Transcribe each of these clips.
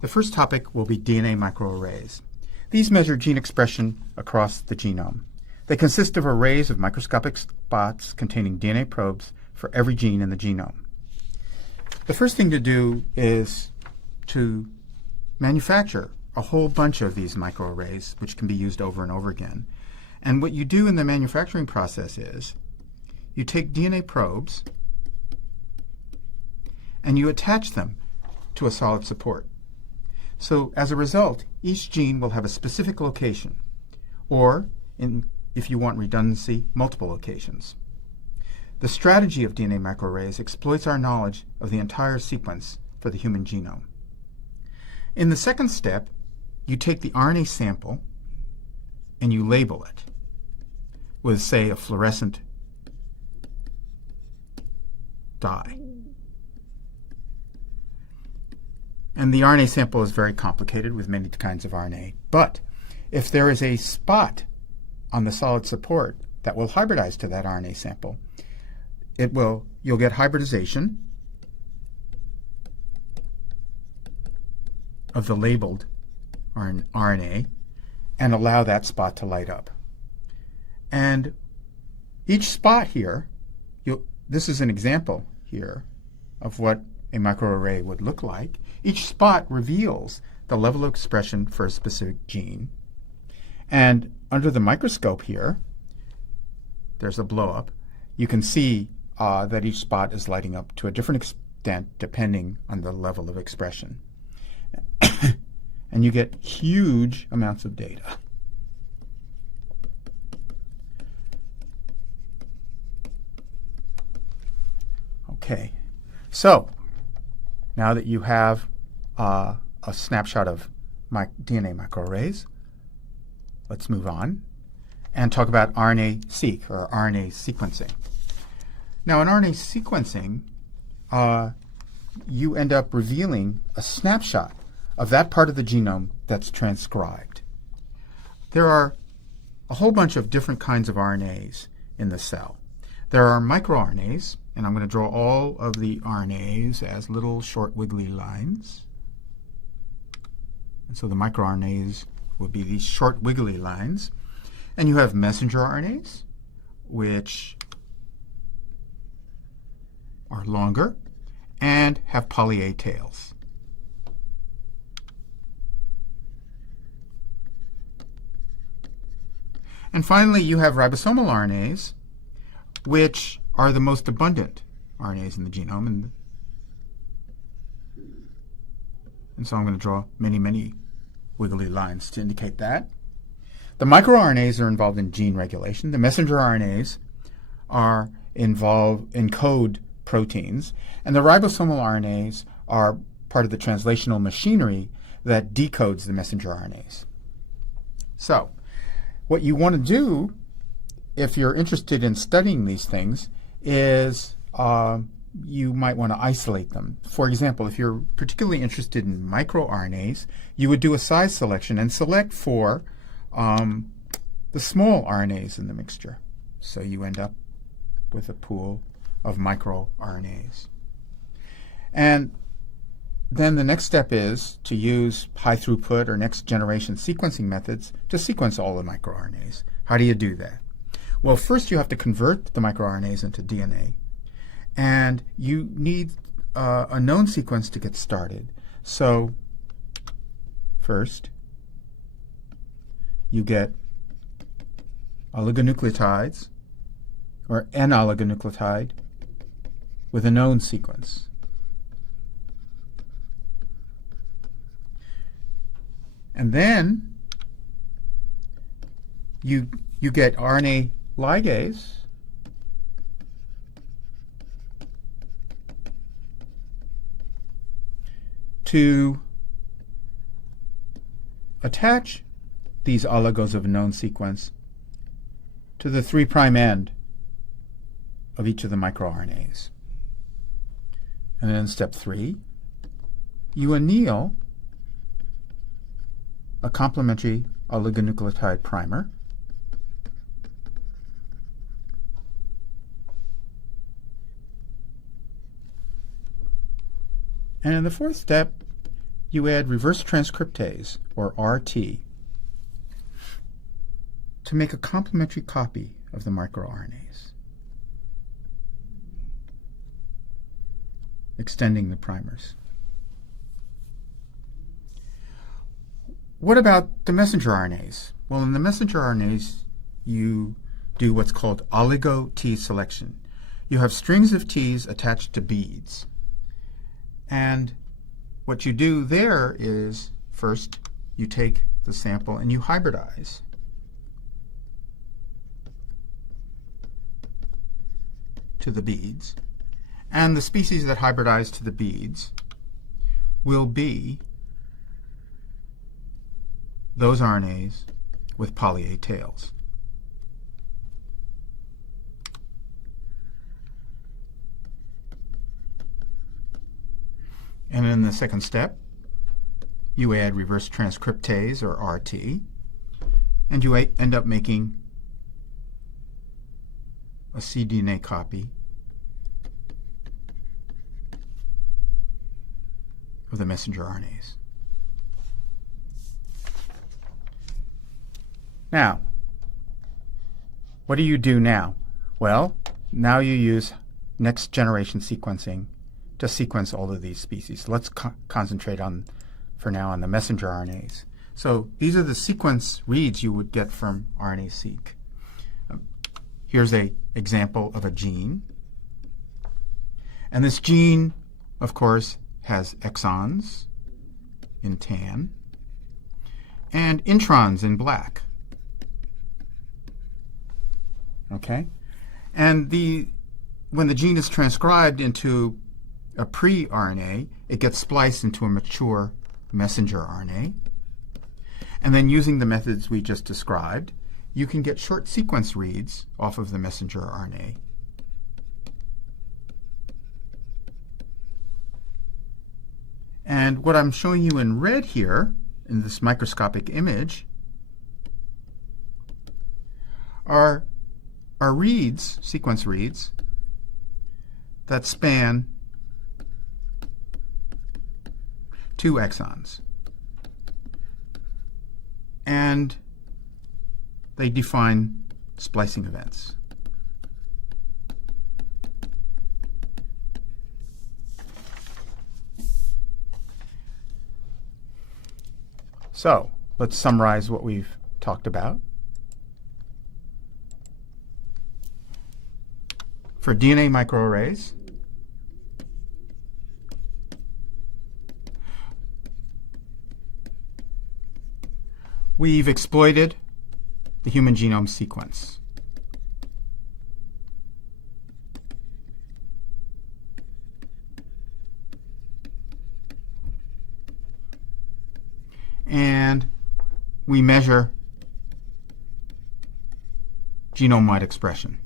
The first topic will be DNA microarrays. These measure gene expression across the genome. They consist of arrays of microscopic spots containing DNA probes for every gene in the genome. The first thing to do is to manufacture a whole bunch of these microarrays, which can be used over and over again. And what you do in the manufacturing process is you take DNA probes and you attach them to a solid support. So as a result, each gene will have a specific location, or, if you want redundancy, multiple locations. The strategy of DNA microarrays exploits our knowledge of the entire sequence for the human genome. In the second step, you take the RNA sample and you label it with, say, a fluorescent dye. And the RNA sample is very complicated with many kinds of RNA. But if there is a spot on the solid support that will hybridize to that RNA sample, you'll get hybridization of the labeled RNA and allow that spot to light up. And each spot here, this is an example here of what a microarray would look like. Each spot reveals the level of expression for a specific gene. And under the microscope here, there's a blow-up. You can see that each spot is lighting up to a different extent depending on the level of expression. And you get huge amounts of data. Okay, so now that you have a snapshot of DNA microarrays, let's move on and talk about RNA-seq, or RNA sequencing. Now, in RNA sequencing, you end up revealing a snapshot of that part of the genome that's transcribed. There are a whole bunch of different kinds of RNAs in the cell. There are microRNAs, and I'm going to draw all of the RNAs as little short wiggly lines. And so the microRNAs will be these short wiggly lines. And you have messenger RNAs, which are longer and have poly-A tails. And finally, you have ribosomal RNAs, which are the most abundant RNAs in the genome. And so I'm going to draw many, many wiggly lines to indicate that. The microRNAs are involved in gene regulation. The messenger RNAs are encode proteins. And the ribosomal RNAs are part of the translational machinery that decodes the messenger RNAs. So what you want to do, if you're interested in studying these things, is you might want to isolate them. For example, if you're particularly interested in microRNAs, you would do a size selection and select for the small RNAs in the mixture. So you end up with a pool of microRNAs. And then the next step is to use high throughput or next generation sequencing methods to sequence all the microRNAs. How do you do that? Well, first you have to convert the microRNAs into DNA. And you need a known sequence to get started. So first, you get oligonucleotides, or an oligonucleotide, with a known sequence. And then you get RNA ligase to attach these oligos of a known sequence to the 3' end of each of the microRNAs. And then in step 3, you anneal a complementary oligonucleotide primer And in the fourth step, you add reverse transcriptase, or RT, to make a complementary copy of the microRNAs, extending the primers. What about the messenger RNAs? Well, in the messenger RNAs, you do what's called oligo-T selection. You have strings of T's attached to beads. And what you do there is, first, you take the sample and you hybridize. To the beads. And the species that hybridize to the beads will be those RNAs with poly A tails. And in the second step, you add reverse transcriptase, or RT, and you end up making a cDNA copy of the messenger RNAs. Now, what do you do now? Well, now you use next generation sequencing to sequence all of these species. Let's concentrate on, for now, on the messenger RNAs. So these are the sequence reads you would get from RNA-seq. Here's an example of a gene. And this gene, of course, has exons in tan and introns in black. Okay? And when the gene is transcribed into a pre-RNA, it gets spliced into a mature messenger RNA. And then using the methods we just described, you can get short sequence reads off of the messenger RNA. And what I'm showing you in red here, in this microscopic image, are reads, sequence reads, that span 2 exons. And they define splicing events. So let's summarize what we've talked about. For DNA microarrays, we've exploited the human genome sequence. And we measure genome-wide expression.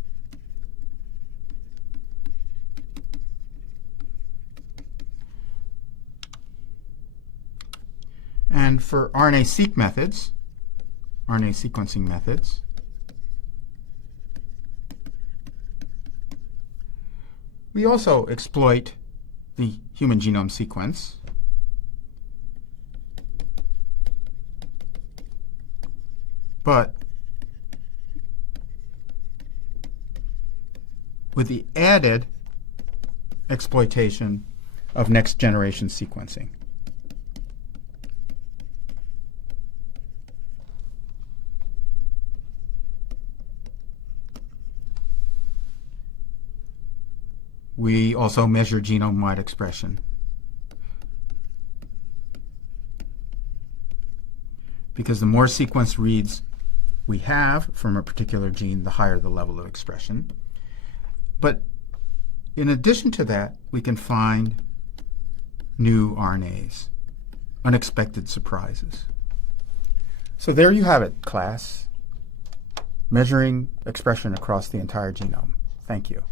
And for RNA-seq methods, RNA sequencing methods, we also exploit the human genome sequence but with the added exploitation of next generation sequencing. We also measure genome-wide expression, because the more sequence reads we have from a particular gene, the higher the level of expression. But in addition to that, we can find new RNAs, unexpected surprises. So there you have it, class, measuring expression across the entire genome. Thank you.